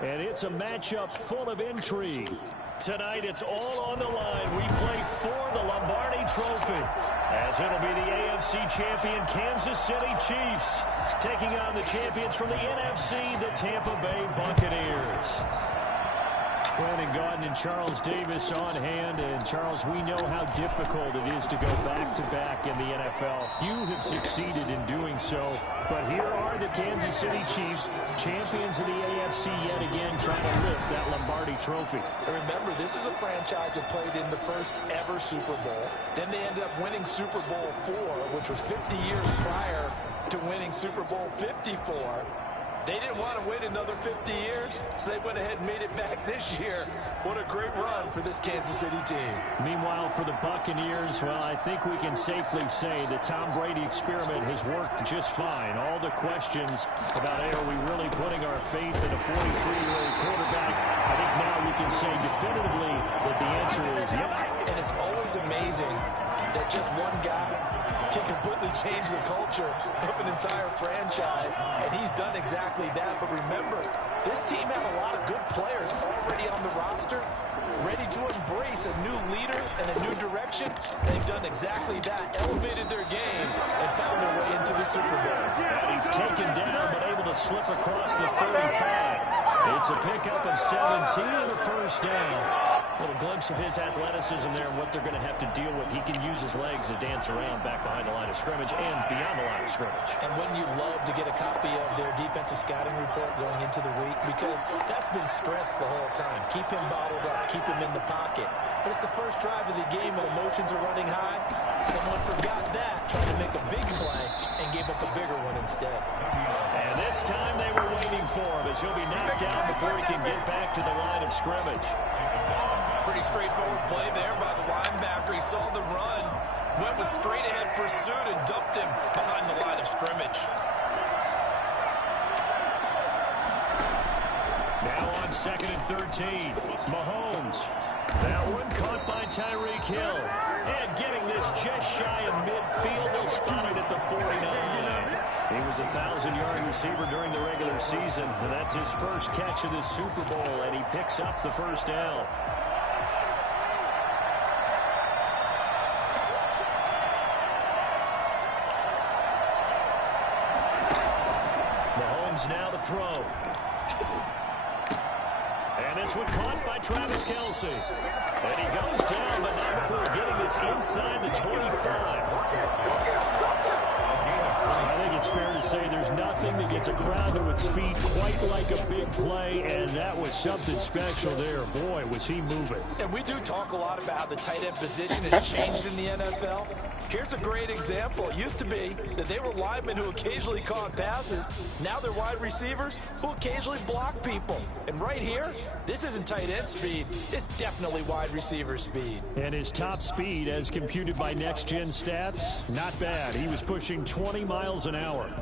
And it's a matchup full of intrigue. Tonight, it's all on the line. We play for the Lombardi Trophy, as it'll be the AFC champion Kansas City Chiefs taking on the champions from the NFC, the Tampa Bay Buccaneers. Brandon Gaudin and Charles Davis on hand. And, Charles, we know how difficult it is to go back-to-back in the NFL. Few have succeeded in doing so. But here are the Kansas City Chiefs, champions of the AFC yet again, trying to lift that Lombardi Trophy. Remember, this is a franchise that played in the first ever Super Bowl. Then they ended up winning Super Bowl IV, which was 50 years prior to winning Super Bowl 54. They didn't want to wait another 50 years, so they went ahead and made it back this year. What a great run for this Kansas City team. Meanwhile, for the Buccaneers, well, I think we can safely say the Tom Brady experiment has worked just fine. All the questions about, hey, are we really putting our faith in a 43-year-old quarterback? I think now we can say definitively that the answer is yep. And it's always amazing that just one guy can completely change the culture of an entire franchise, and he's done exactly that. But remember, this team had a lot of good players already on the roster, ready to embrace a new leader and a new direction. They've done exactly that, elevated their game, and found their way into the Super Bowl. And he's taken down, but able to slip across the 35. It's a pickup of 17 and a first down. A little glimpse of his athleticism there and what they're going to have to deal with. He can use his legs to dance around back behind the line of scrimmage and beyond the line of scrimmage. And wouldn't you love to get a copy of their defensive scouting report going into the week? Because that's been stressed the whole time. Keep him bottled up. Keep him in the pocket. But it's the first drive of the game and emotions are running high. Someone forgot that, trying to make a big play, and gave up a bigger one instead. And this time they were waiting for him as he'll be knocked down before he can get back to the line of scrimmage. Pretty straightforward play there by the linebacker. He saw the run, went with straight-ahead pursuit, and dumped him behind the line of scrimmage. Now on 2nd and 13, Mahomes. That one caught by Tyreek Hill. And getting this just shy of midfield, they'll spot it at the 49. He was a 1,000-yard receiver during the regular season, and that's his first catch of this Super Bowl, and he picks up the first down. Now to throw. And this one caught by Travis Kelce. And he goes down, but not before getting this inside the 25. I think it's fair to say there's nothing that gets a crowd to its feet quite like a big play, and that was something special there. Boy, was he moving. And we do talk a lot about how the tight end position has changed in the NFL. Here's a great example. It used to be that they were linemen who occasionally caught passes. Now they're wide receivers who occasionally block people. And right here, this isn't tight end speed. It's definitely wide receiver speed. And his top speed, as computed by Next Gen Stats, not bad. He was pushing 20 miles an hour.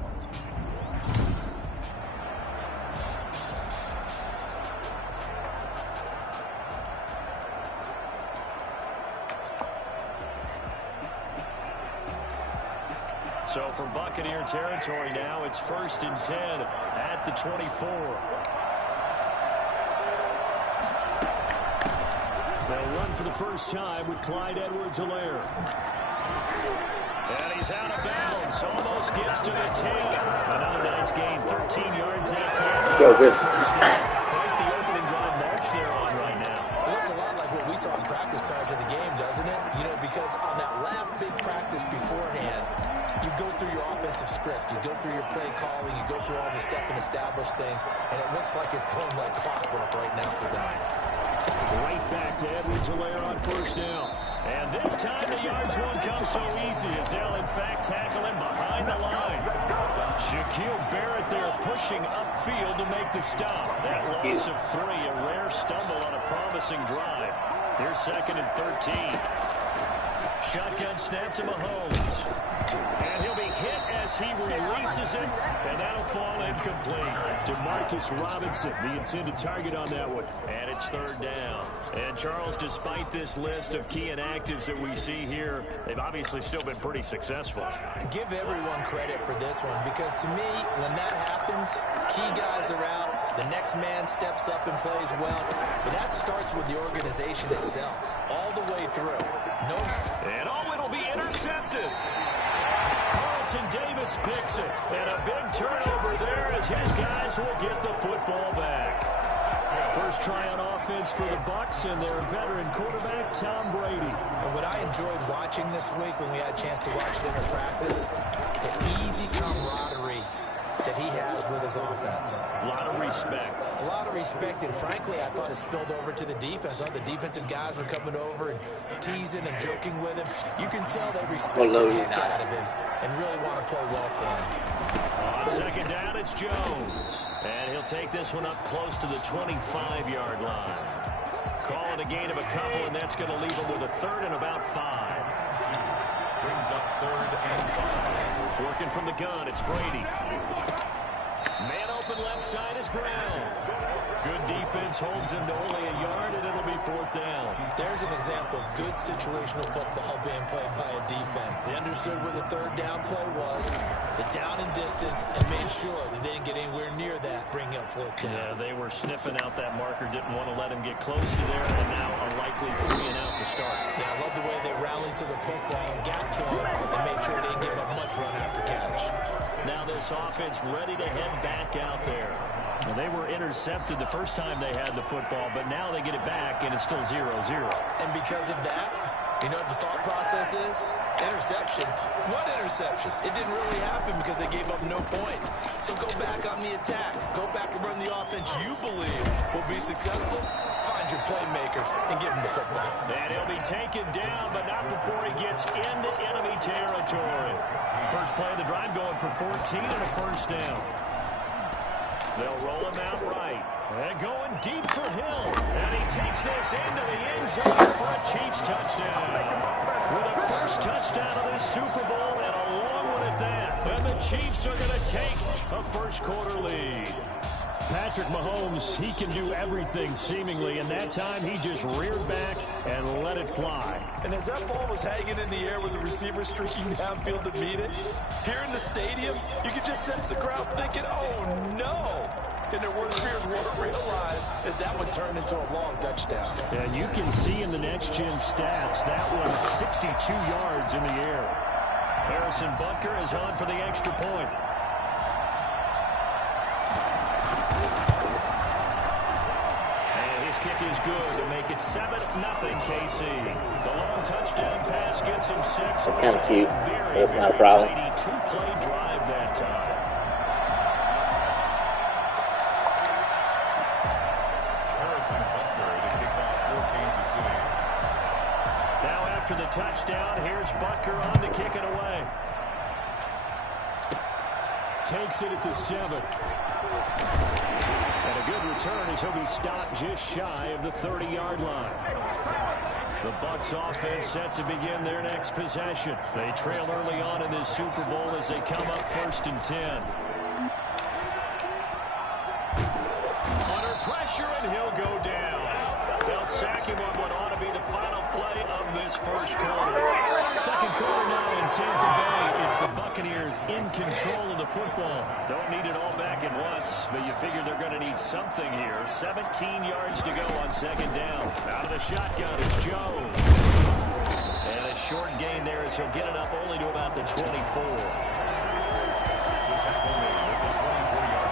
So from Buccaneer territory now, it's 1st and 10 at the 24. They'll run for the first time with Clyde Edwards-Helaire. And he's out of bounds. Almost gets to the 10. Another nice gain. 13 yards that time. Go good. Quite the opening drive march they're on right now. It looks a lot like what we saw in practice prior to the game, doesn't it? You know, because on that last big practice beforehand, you go through your offensive script. You go through your play calling. You go through all the stuff and establish things. And it looks like it's going like clockwork right now for them. Right back to Edwards-Helaire on first down. And this time the yards won't come so easy as they'll in fact tackle him behind the line. Shaquille Barrett there pushing upfield to make the stop. That loss of 3, a rare stumble on a promising drive. Here's 2nd and 13. Shotgun snap to Mahomes. And he'll be hit as he releases it, and that'll fall incomplete. DeMarcus Robinson, the intended target on that one. And it's 3rd down. And Charles, despite this list of key inactives that we see here, they've obviously still been pretty successful. Give everyone credit for this one, because to me, when that happens, key guys are out, The next man steps up and plays well. But that starts with the organization itself, all the way through. And it'll be intercepted. Carlton Davis picks it. And a big turnover there as his guys will get the football back. First try on offense for the Bucs and their veteran quarterback, Tom Brady. And what I enjoyed watching this week when we had a chance to watch them in practice, the easy camaraderie that he has with his offense. A lot of respect. A lot of respect, and frankly, I thought it spilled over to the defense. The defensive guys were coming over and teasing and joking with him. You can tell they respect the heck out of him and really want to play well for him. On second down, it's Jones. And he'll take this one up close to the 25-yard line. Call it a gain of a couple, and that's going to leave him with a third and about 5. Brings up third and 5. Working from the gun, it's Brady. Man open left side is Brown. Good defense holds him to only a yard, and it'll be fourth down. There's an example of good situational football being played by a defense. They understood where the third down play was, the down and distance, and made sure that they didn't get anywhere near that, bring up fourth down. Yeah, they were sniffing out that marker, didn't want to let him get close to there, and now a likely 3 and out to start. Yeah, I love the way they rallied to the football and got to him and made sure they didn't give up much run after catch. Now this offense ready to head back out there. Well, they were intercepted the first time they had the football, but now they get it back, and it's still 0-0. And because of that, you know what the thought process is? Interception. What interception? It didn't really happen because they gave up no points. So go back on the attack. Go back and run the offense you believe will be successful. Find your playmakers and give them the football. And he'll be taken down, but not before he gets into enemy territory. First play of the drive going for 14 and a first down. They'll roll him out right. And going deep for Hill. And he takes this into the end zone for a Chiefs touchdown. With a first touchdown of this Super Bowl and a long one at that. And the Chiefs are going to take a first quarter lead. Patrick Mahomes, he can do everything seemingly, and that time he just reared back and let it fly. And as that ball was hanging in the air with the receiver streaking downfield to meet it, here in the stadium, you could just sense the crowd thinking, oh no! And their worst fears weren't realized as that one turned into a long touchdown. And you can see in the next-gen stats, that one 62 yards in the air. Harrison Butker is on for the extra point. Kick is good to make it 7-0 KC. The long touchdown pass gets him 6. That's kind of cute. That's not a problem. Two-play drive that time. Harrison Butker, the kickoff for Kansas City. Now after the touchdown, here's Butker on to kick it away. Takes it at the 7. And a good return as he'll be stopped just shy of the 30-yard line. The Bucs offense set to begin their next possession. They trail early on in this Super Bowl as they come up 1st and 10. Under pressure, and he'll go down. They'll sack him on what ought to be the final play of this first quarter. Second quarter now in Tampa Bay. It's the Buccaneers in control of the football. Don't need it all back at once, but you figure they're going to need something here. 17 yards to go on second down. Out of the shotgun is Jones. And a short gain there as he'll get it up only to about the 24.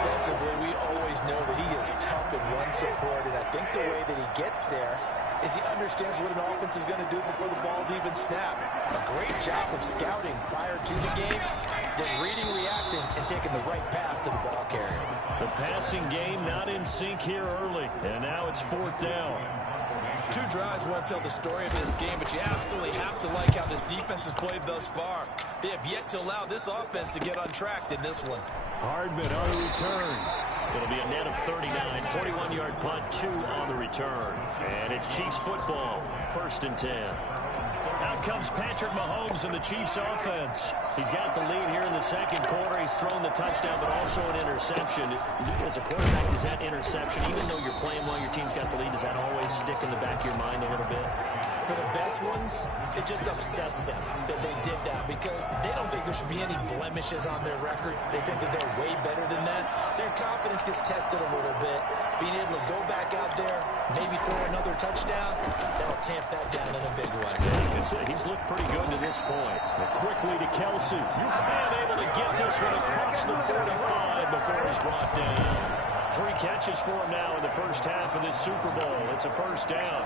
Offensively, we always know that he is tough in run support, and I think the way that he gets there is he understands what an offense is going to do before the ball's even snapped. A great job of scouting prior to the game, then reading, reacting, and taking the right path to the ball carrier. The passing game not in sync here early, and now it's 4th down. 2 drives won't tell the story of this game, but you absolutely have to like how this defense has played thus far. They have yet to allow this offense to get untracked in this one. Hardman on the return. It'll be a net of 39, 41-yard punt, 2 on the return. And it's Chiefs football, 1st and 10. Out comes Patrick Mahomes and the Chiefs offense. He's got the lead here in the second quarter. He's thrown the touchdown, but also an interception. As a quarterback, does that interception, even though you're playing well, your team's got the lead, does that always stick in the back of your mind a little bit? For the best ones, it just upsets them that they did that because they don't think there should be any blemishes on their record. They think that they're way better than that. So your confidence gets tested a little bit. Being able to go back out there, maybe throw another touchdown, that'll tamp that down in a big way. Yeah, he's looked pretty good to this point. But quickly to Kelsey. And able to get this one across the 45 before he's brought down. 3 catches for him now in the first half of this Super Bowl. It's a first down.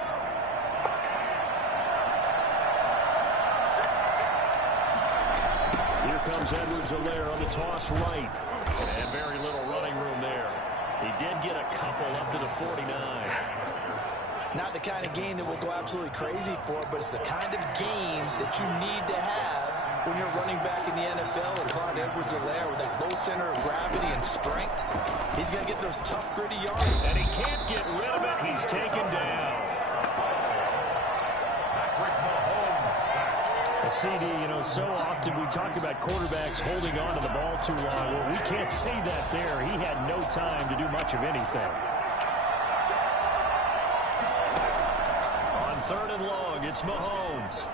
Here comes Edwards-Helaire on the toss right. And very little running room there. He did get a couple up to the 49. Not the kind of game that we'll go absolutely crazy for, but it's the kind of game that you need to have when you're running back in the NFL. And Clyde Edwards-Helaire with that low center of gravity and strength, he's going to get those tough, gritty yards. And he can't get rid of it. He's taken down. CD, so often we talk about quarterbacks holding on to the ball too long. Well, we can't say that there. He had no time to do much of anything. On 3rd and long, it's Mahomes.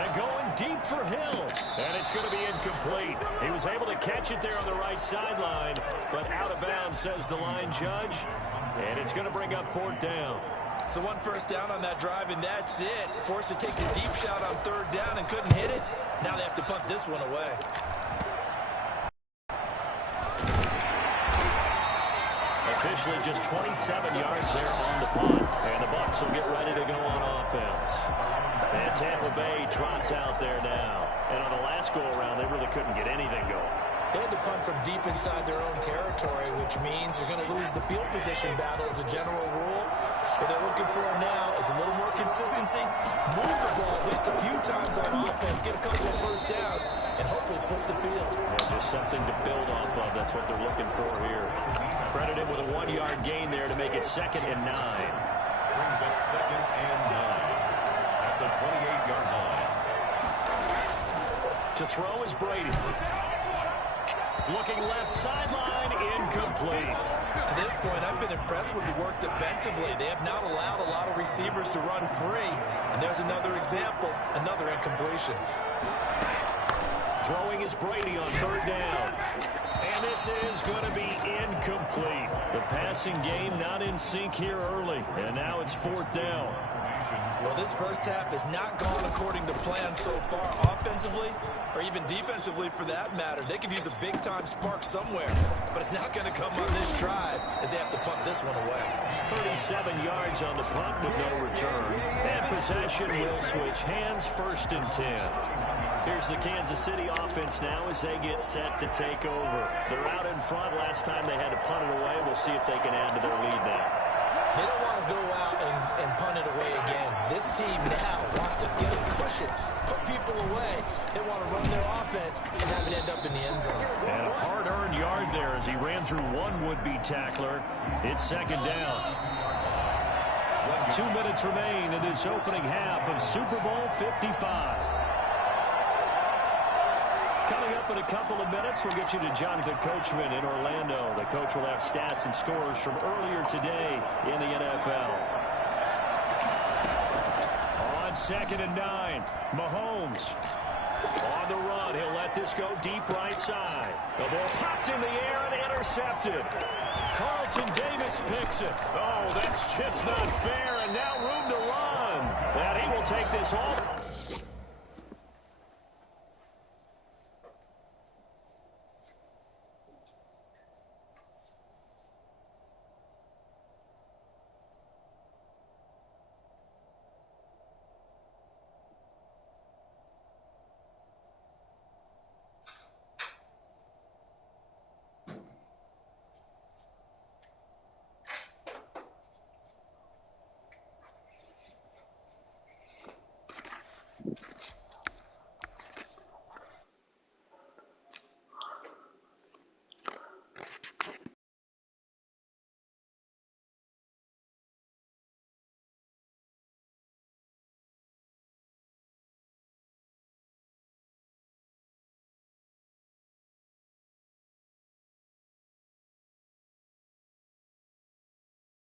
And going deep for Hill. And it's going to be incomplete. He was able to catch it there on the right sideline, but out of bounds, says the line judge. And it's going to bring up 4th down. So 1 first down on that drive, and that's it. Forced to take the deep shot on 3rd down and couldn't hit it. Now they have to punt this one away. Officially just 27 yards there on the punt. And the Bucs will get ready to go on offense. And Tampa Bay trots out there now. And on the last go-around, they really couldn't get anything going. They had to punt from deep inside their own territory, which means you're going to lose the field position battle as a general rule. What they're looking for now is a little more consistency, move the ball at least a few times on offense, get a couple of first downs, and hopefully flip the field. Yeah, just something to build off of. That's what they're looking for here. Credited with a 1-yard gain there to make it 2nd and 9. Brings up 2nd and 9 at the 28-yard line. To throw is Brady. Looking left sideline, incomplete. To this point, I've been impressed with the work defensively. They have not allowed a lot of receivers to run free. And there's another example, another incompletion. Throwing is Brady on 3rd down. And this is going to be incomplete. The passing game not in sync here early. And now it's 4th down. Well, this first half has not gone according to plan so far offensively or even defensively for that matter. They could use a big-time spark somewhere, but it's not going to come on this drive as they have to punt this one away. 37 yards on the punt with no return. And possession will switch hands, 1st and 10. Here's the Kansas City offense now as they get set to take over. They're out in front. Last time they had to punt it away. We'll see if they can add to their lead now. They don't want to go out and punt it away again. This team now wants to get a cushion, put people away. They want to run their offense and have it end up in the end zone. And a hard-earned yard there as he ran through one would-be tackler. It's 2nd down. 2 minutes remain in this opening half of Super Bowl 55. Coming up in a couple of minutes, we'll get you to Jonathan Coachman in Orlando. The coach will have stats and scores from earlier today in the NFL. On 2nd and 9, Mahomes. On the run, he'll let this go deep right side. The ball popped in the air and intercepted. Carlton Davis picks it. Oh, that's just not fair, and now room to run. And he will take this off.